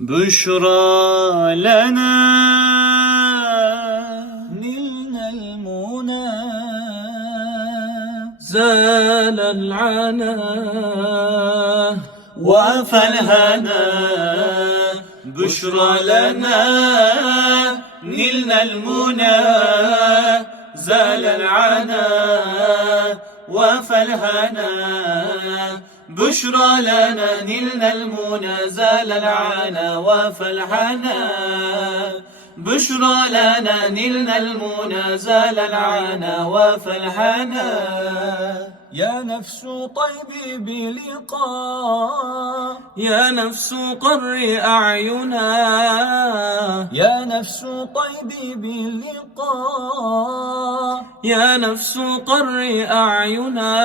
بشرى لنا نلنا المنى زال العنا وافى الهنا بشرى لنا نلنا المنى زال العنا وافى الهنا بشرى لنا نلنا المنى زال العنا وافى الهنا بشرى لنا نلنا المنى زال العنا وافى الهنا يا نفس طيبي بلقاء يا نفس قري أعينا يا نفس طيبي بلقاء يا نفس قري أعينا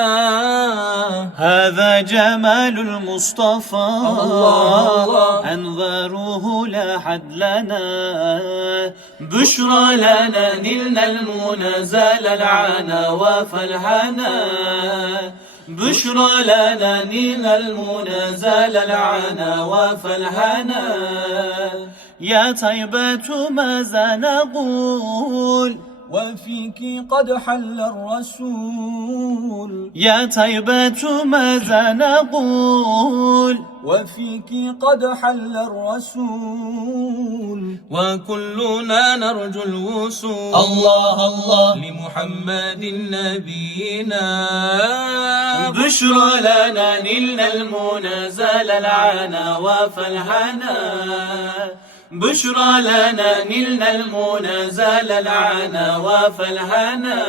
هذا جمال المصطفى الله أنظاره لا حد لنا بشرى لنا نلنا المنى زال العنا وافى الهنا بشرى لنا نلنا المنى زال العنا وافى الهنا يا طيبة ماذا نقول وفيك قد حل الرسول يا طيبة ماذا نقول وفيك قد حل الرسول وكلنا نرجو الوصول الله الله لمحمد نبينا بشرى لنا نلنا المنى زال العنا وافى الهنا بشرى لنا نلنا المنى زال العنا وافى الهنا